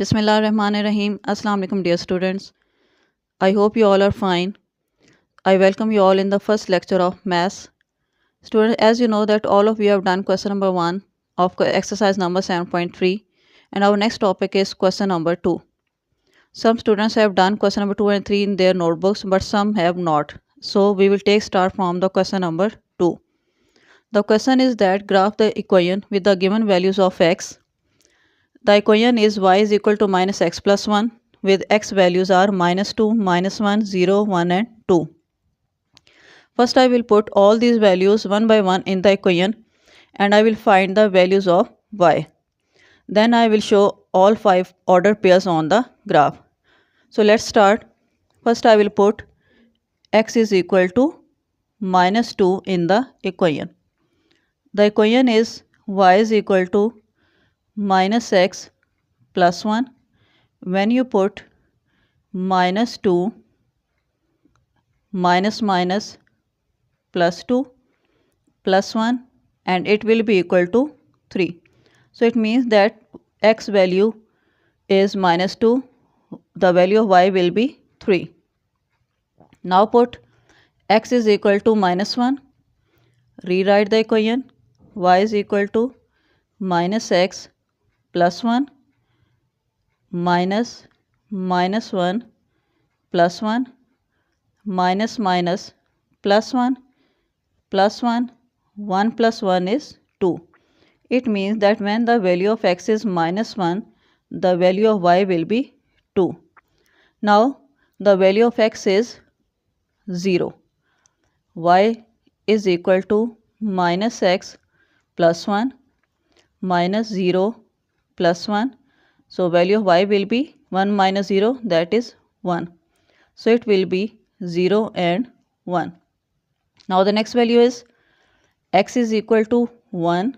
Bismillahirrahmanirrahim. Assalamu alaikum, dear students. I hope you all are fine. I welcome you all in the first lecture of Maths. Students, as you know that all of you have done question number 1 of exercise number 7.3, and our next topic is question number 2. Some students have done question number 2 and 3 in their notebooks, but some have not. So we will take start from the question number 2. The question is that graph the equation with the given values of x. The equation is y is equal to minus x plus 1 with x values are minus 2, minus 1, 0, 1 and 2. First I will put all these values one by one in the equation and I will find the values of y. Then I will show all 5 ordered pairs on the graph. So let's start. First I will put x is equal to minus 2 in the equation. The equation is y is equal to minus x plus 1. When you put minus 2 minus minus plus 2 plus 1 and it will be equal to 3. So it means that x value is minus 2, the value of y will be 3. Now put x is equal to minus 1, rewrite the equation, y is equal to minus x plus 1 minus minus 1 plus 1 minus minus plus 1 plus 1, 1 plus 1 is 2. It means that when the value of x is minus 1, the value of y will be 2. Now the value of x is 0. Y is equal to minus x plus 1 minus 0 plus 1. So value of y will be 1 minus 0, that is 1. So it will be 0 and 1. Now the next value is x is equal to 1.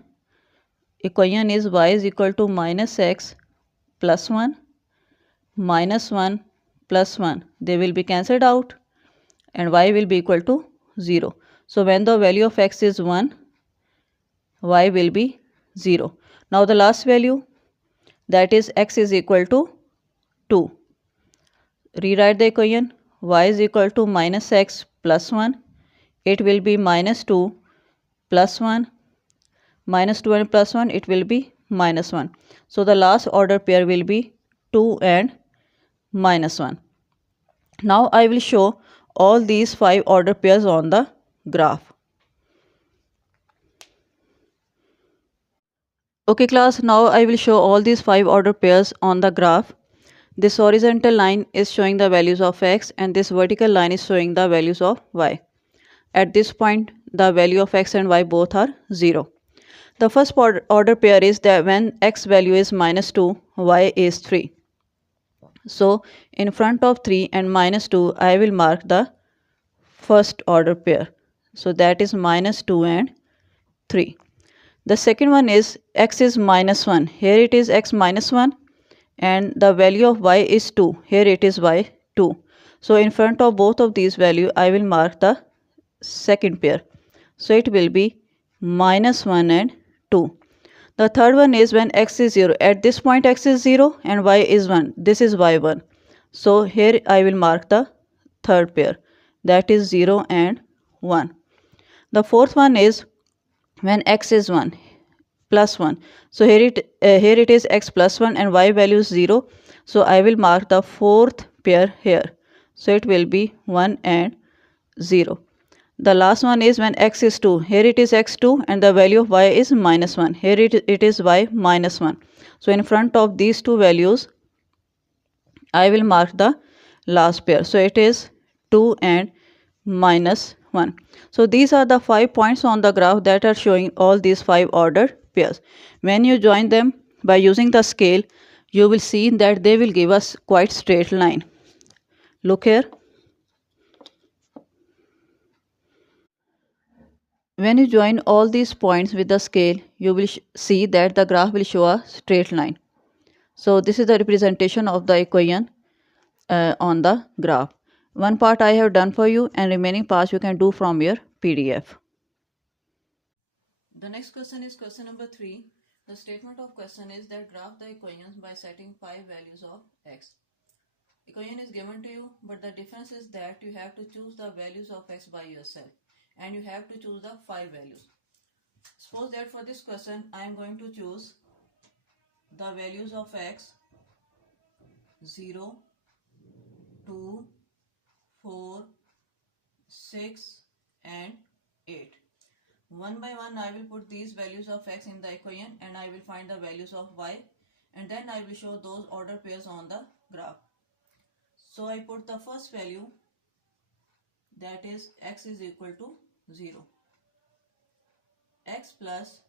Equation is y is equal to minus x plus 1 minus 1 plus 1. They will be cancelled out and y will be equal to 0. So when the value of x is 1, y will be 0. Now the last value, that is x is equal to 2. Rewrite the equation, y is equal to minus x plus 1. It will be minus 2 plus 1. Minus 2 and plus 1, it will be minus 1. So the last order pair will be 2 and minus 1. Now I will show all these 5 order pairs on the graph. Okay class, now I will show all these 5 order pairs on the graph. This horizontal line is showing the values of x and this vertical line is showing the values of y. At this point, the value of x and y both are 0. The first order pair is that when x value is minus 2, y is 3. So in front of 3 and minus 2, I will mark the first order pair. So that is minus 2 and 3. The second one is x is minus 1. Here it is x minus 1 and the value of y is 2. Here it is y 2. So in front of both of these values, I will mark the second pair. So it will be minus 1 and 2. The third one is when x is 0. At this point x is 0 and y is 1. This is y1. So here I will mark the third pair. That is 0 and 1. The fourth one is when x is 1 plus 1. So here it is x plus 1 and y value is 0. So I will mark the fourth pair here. So it will be 1 and 0. The last one is when x is 2. Here it is x2 and the value of y is minus 1. Here it is y minus 1. So in front of these two values, I will mark the last pair. So it is 2 and minus 1. So these are the 5 points on the graph that are showing all these 5 ordered pairs. When you join them by using the scale, you will see that they will give us quite straight line. Look here. When you join all these points with the scale, you will see that the graph will show a straight line. So this is the representation of the equation on the graph. One part I have done for you and remaining parts you can do from your PDF. The next question is question number 3. The statement of question is that graph the equations by setting 5 values of x. Equation is given to you, but the difference is that you have to choose the values of x by yourself and you have to choose the 5 values. Suppose that for this question I am going to choose the values of x 0, 2, 4, 6 and 8. One by one I will put these values of x in the equation and I will find the values of y, and then I will show those order pairs on the graph. So I put the first value, that is x is equal to 0. X plus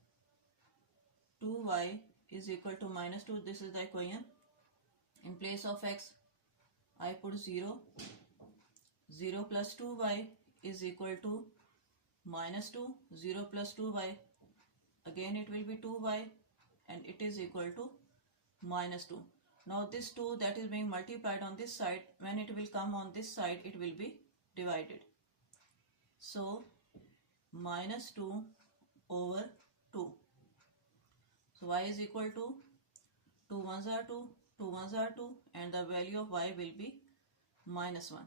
2y is equal to minus 2. This is the equation. In place of x I put 0. 0 plus 2y is equal to minus 2. 0 plus 2y, again it will be 2y, and it is equal to minus 2. Now this 2 that is being multiplied on this side, when it will come on this side it will be divided. So minus 2 over 2. So y is equal to 2 ones are 2, 2 ones are 2, and the value of y will be minus 1.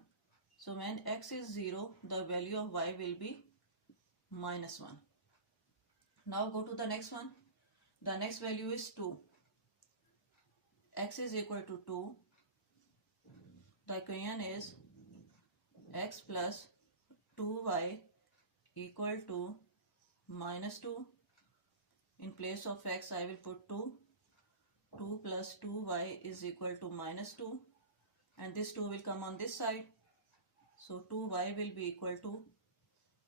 So when x is 0, the value of y will be minus 1. Now go to the next one. The next value is 2. X is equal to 2. The equation is x plus 2y equal to minus 2. In place of x I will put 2. 2 plus 2y is equal to minus 2, and this 2 will come on this side. So 2y will be equal to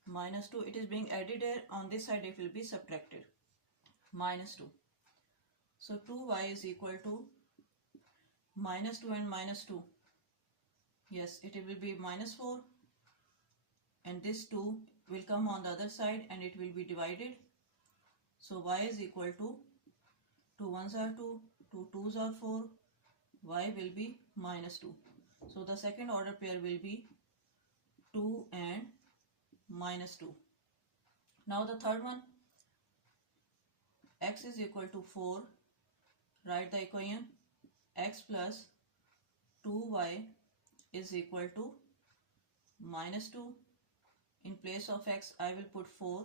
minus 2. It is being added here. On this side it will be subtracted. Minus 2. So 2y is equal to minus 2 and minus 2. Yes, it will be minus 4. And this 2 will come on the other side and it will be divided. So y is equal to 2 ones are 2, 2 twos are 4. Y will be minus 2. So the second order pair will be 2 and minus 2. Now the third one, x is equal to 4. Write the equation x plus 2y is equal to minus 2. In place of x I will put 4.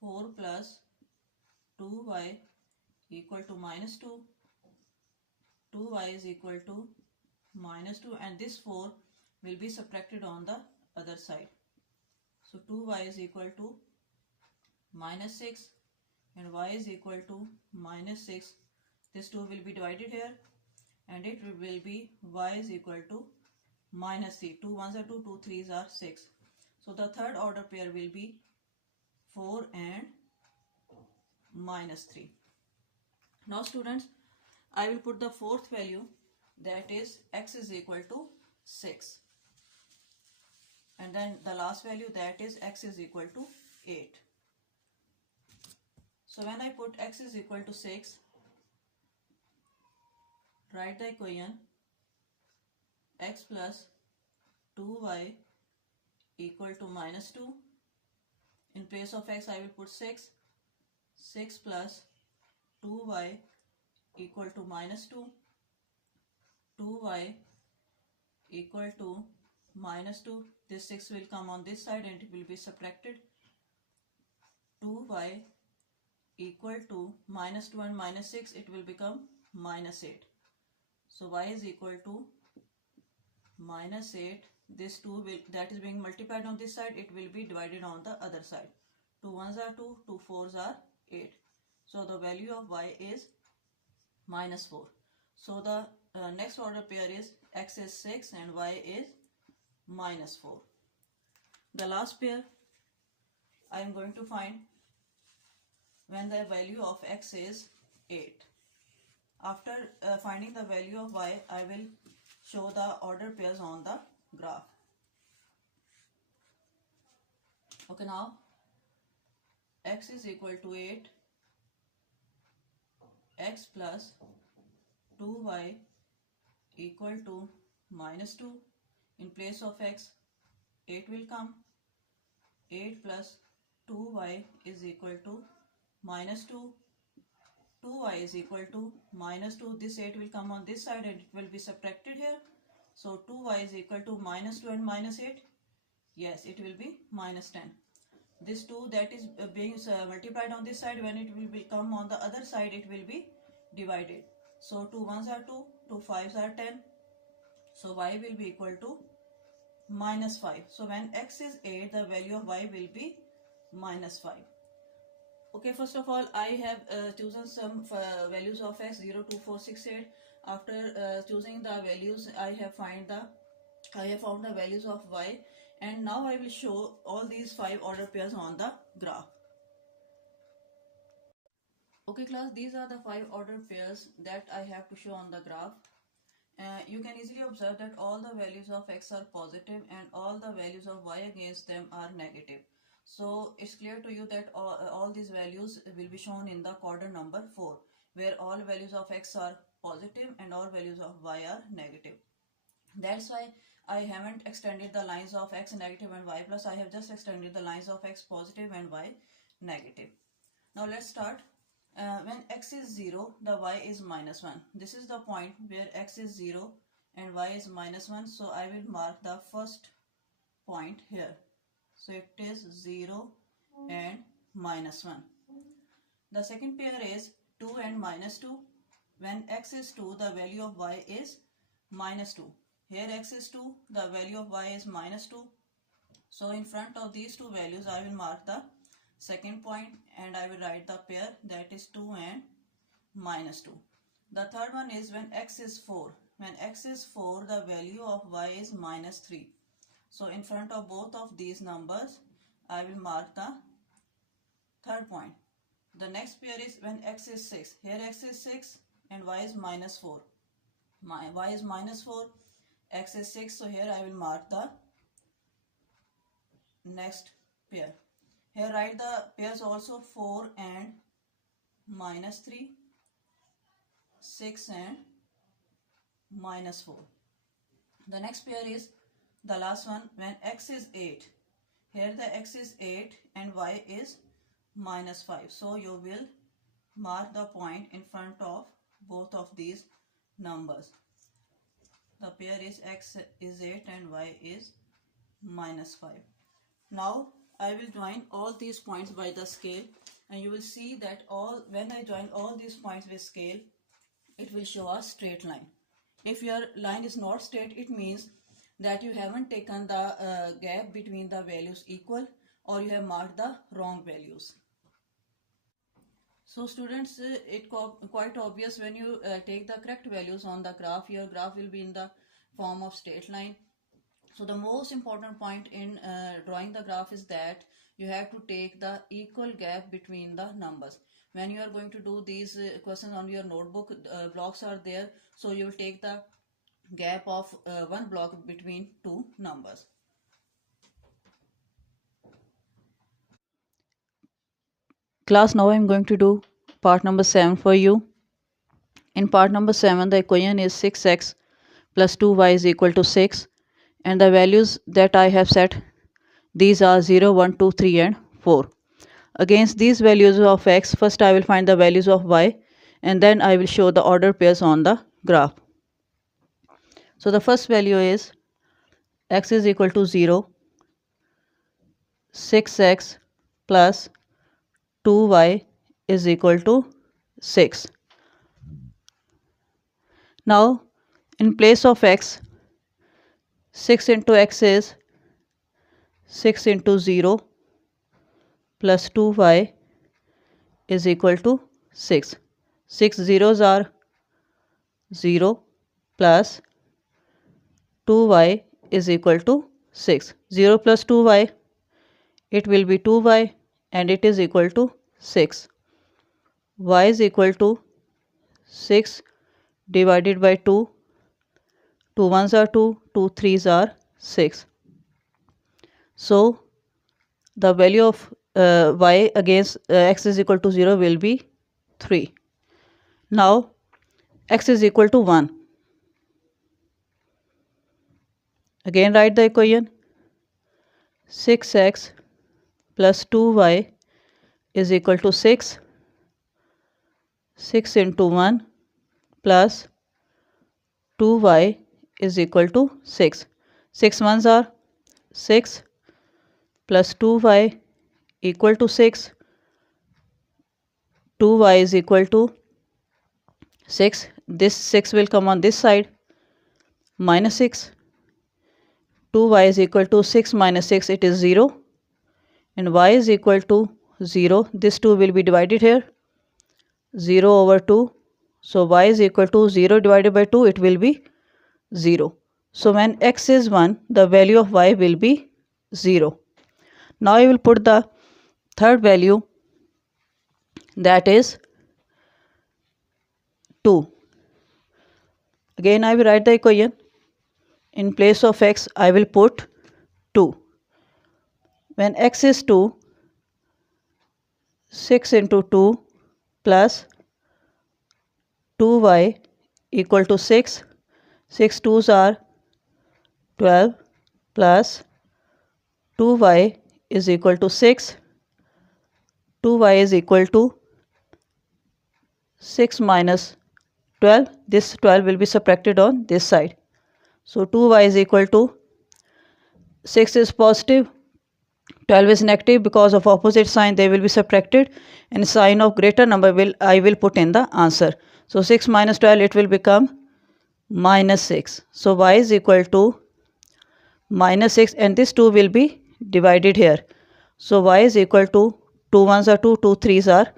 4 plus 2y equal to minus 2. 2y is equal to minus 2, and this 4 will be subtracted on the other side. So 2y is equal to minus 6 and y is equal to minus 6. This 2 will be divided here and it will be y is equal to minus 3. 2 ones are 2, 2 threes are 6. So the third order pair will be 4 and minus 3. Now students, I will put the fourth value, that is x is equal to 6. And then the last value, that is x is equal to 8. So when I put x is equal to 6, write the equation x plus 2y equal to minus 2. In place of x I will put 6. 6 plus 2y equal to minus 2. 2y equal to minus 2. This 6 will come on this side and it will be subtracted. 2y equal to minus 2 and minus 6, it will become minus 8. So y is equal to minus 8. This 2 will, that is being multiplied on this side, it will be divided on the other side. 2 ones are 2, 2 fours are 8. So the value of y is minus 4. So the next order pair is x is 6 and y is minus 4. The last pair I am going to find when the value of x is 8. After finding the value of y, I will show the order pairs on the graph. Okay, now x is equal to 8. X plus 2y equal to minus 2. In place of x, 8 will come. 8 plus 2y is equal to minus 2. 2y is equal to minus 2. This 8 will come on this side and it will be subtracted here. So 2y is equal to minus 2 and minus 8. Yes, it will be minus 10. This 2 that is being multiplied on this side, when it will become on the other side, it will be divided. So 2 1s are 2, 2 5s are 10. So y will be equal to minus 5. So when x is 8, the value of y will be minus 5. Okay, first of all, I have chosen some values of x 0, 2, 4, 6, 8. After choosing the values, I have found the values of y, and now I will show all these 5 order pairs on the graph. Okay class, these are the 5 order pairs that I have to show on the graph. You can easily observe that all the values of x are positive and all the values of y against them are negative. So it's clear to you that all these values will be shown in the quadrant number 4, where all values of x are positive and all values of y are negative. That's why I haven't extended the lines of x negative and y plus. I have just extended the lines of x positive and y negative. Now let's start. When x is 0, the y is minus 1. This is the point where x is 0 and y is minus 1. So I will mark the first point here. So it is 0 and minus 1. The second pair is 2 and minus 2. When x is 2, the value of y is minus 2. Here x is 2, the value of y is minus 2. So in front of these two values, I will mark the second point and I will write the pair, that is 2 and minus 2. The third one is when x is 4. When x is 4, the value of y is minus 3. So in front of both of these numbers, I will mark the third point. The next pair is when x is 6. Here x is 6 and y is minus 4. Y is minus 4, x is 6, so here I will mark the next pair. Here write the pairs also, 4 and minus 3, 6 and minus 4. The next pair is the last one when x is 8. Here the x is 8 and y is minus 5. So you will mark the point in front of both of these numbers. The pair is x is 8 and y is minus 5. Now I will join all these points by the scale, and you will see that when I join all these points with scale, it will show a straight line. If your line is not straight, it means that you haven't taken the gap between the values equal, or you have marked the wrong values. So students, it's quite obvious when you take the correct values on the graph, your graph will be in the form of straight line. So the most important point in drawing the graph is that you have to take the equal gap between the numbers. When you are going to do these questions on your notebook, blocks are there, so you will take the gap of one block between two numbers. Class, now I am going to do part number 7 for you. In part number 7, the equation is 6x plus 2y is equal to 6, and the values that I have set, these are 0, 1, 2, 3 and 4. Against these values of x, first I will find the values of y, and then I will show the order pairs on the graph. So the first value is x is equal to 0, 6x plus 2y is equal to 6. Now in place of x, 6 into x is 6 into 0 plus 2y is equal to 6. 6 zeros are 0 plus 2y is equal to 6. 0 plus 2y, it will be 2y, and it is equal to 6. Y is equal to 6 divided by 2. 2 1s are 2, 2 3s are 6. So the value of y against x is equal to 0 will be 3. Now x is equal to 1. Again write the equation, 6x plus 2y is equal to 6. 6 into 1 plus 2y is equal to 6. 6 ones are 6 plus 2y equal to 6. 2y is equal to 6. This 6 will come on this side. Minus 6. 2y is equal to 6 minus 6. It is 0. And y is equal to 0. This 2 will be divided here. 0 over 2. So y is equal to 0 divided by 2. It will be 0. So when x is 1, the value of y will be 0. Now I will put the third value, that is 2. Again I will write the equation. In place of x I will put 2. When x is 2, 6 into 2 plus 2y equal to 6. 6 2s are 12 plus 2y is equal to 6. 2y is equal to 6 minus 12. This 12 will be subtracted on this side. So 2y is equal to 6 is positive, 12 is negative. Because of opposite sign they will be subtracted, and sign of greater number I will put in the answer. So 6 minus 12, it will become minus 6. So y is equal to minus 6, and this 2 will be divided here. So y is equal to 2 ones are 2, 2 3s are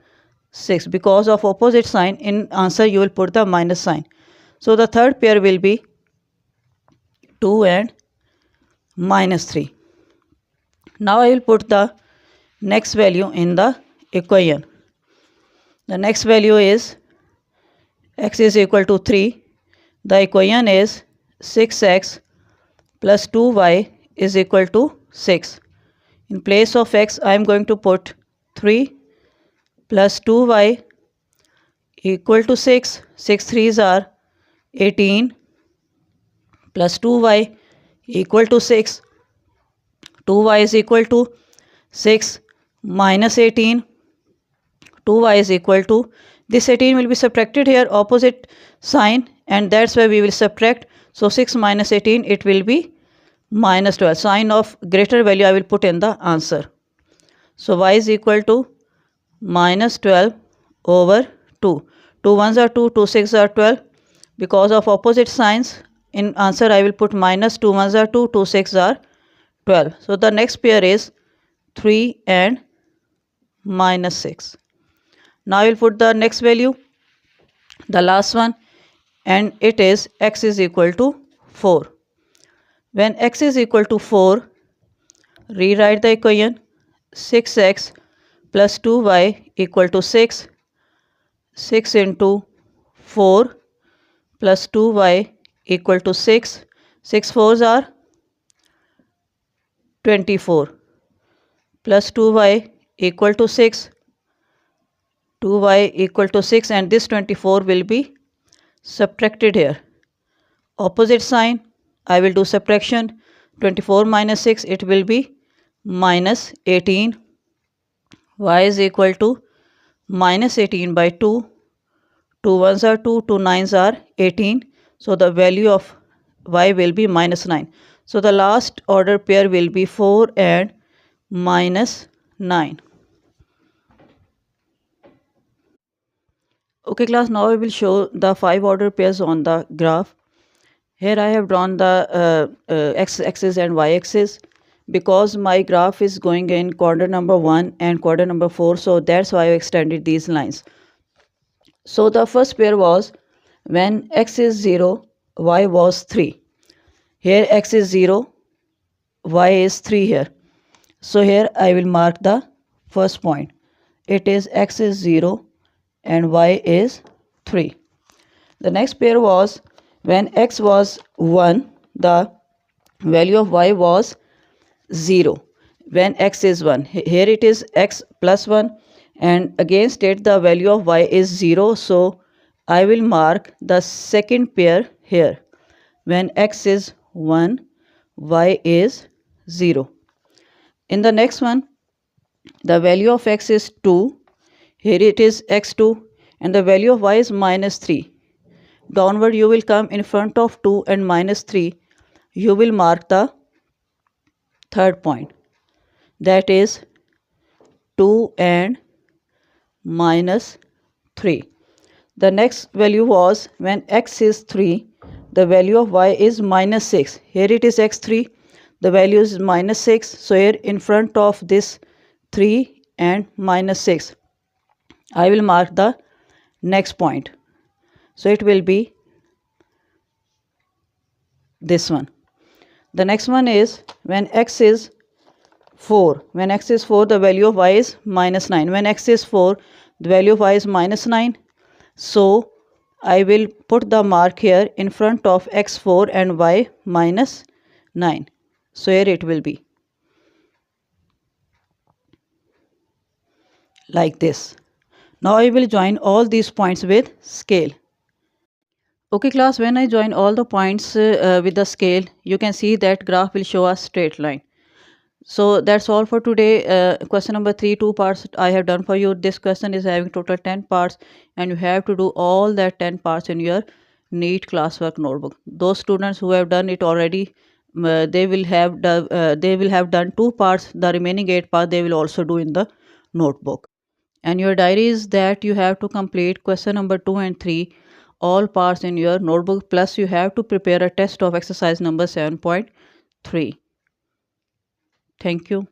6. Because of opposite sign, in answer you will put the minus sign. So the third pair will be 2 and minus 3. Now I will put the next value in the equation. The next value is x is equal to 3. The equation is 6x plus 2y is equal to 6. In place of x I am going to put 3 plus 2y equal to 6. 6 3s are 18 plus 2y equal to 6. 2y is equal to 6 minus 18. 2y is equal to, this 18 will be subtracted here, opposite sign, and that's why we will subtract. So 6 minus 18, it will be minus 12. Sign of greater value I will put in the answer. So y is equal to minus 12 over 2. 2 ones are 2, 2 6 are 12. Because of opposite signs, in answer I will put minus. 2 ones are 2, 2 6 are 12. So the next pair is 3 and minus 6. Now I will put the next value, the last one, and it is x is equal to 4. When x is equal to 4, rewrite the equation. 6x plus 2y equal to 6. 6 into 4 plus 2y equal to 6. 6 4s are 24 plus 2y equal to 6. 2y equal to 6, and this 24 will be subtracted here. Opposite sign I will do subtraction. 24 minus 6, it will be minus 18. Y is equal to minus 18 by 2. 2 ones are 2, 2 9s are 18. So the value of y will be minus 9. So the last order pair will be 4 and minus 9. Okay class, now I will show the 5 order pairs on the graph. Here I have drawn the x-axis and y-axis. Because my graph is going in quadrant number 1 and quadrant number 4, so that's why I extended these lines. So the first pair was when x is 0, y was 3. Here x is 0, y is 3 here. So here I will mark the first point. It is x is 0 and y is 3. The next pair was when x was 1, the value of y was 0. When x is 1, here it is x plus 1, and again state the value of y is 0. So I will mark the second pair here. When x is 1, y is 0. In the next one, the value of x is 2. Here it is x2, and the value of y is minus 3. Downward you will come in front of 2 and minus 3. You will mark the third point, that is 2 and minus 3. The next value was when x is 3, the value of y is minus 6. Here it is x3, the value is minus 6. So here in front of this 3 and minus 6, I will mark the next point. So it will be this one. The next one is when x is 4. When x is 4, the value of y is minus 9. When x is 4, the value of y is minus 9. So I will put the mark here in front of x4 and y minus 9. So here it will be like this. Now I will join all these points with scale. Okay class, when I join all the points with the scale, you can see that graph will show a straight line. So that's all for today. Question number 3, 2 parts I have done for you. This question is having total 10 parts and you have to do all that 10 parts in your NEET classwork notebook. Those students who have done it already, they will have done 2 parts. The remaining 8 parts they will also do in the notebook. And your diary is that you have to complete question number 2 and 3 all parts in your notebook, plus you have to prepare a test of exercise number 7.3. Thank you.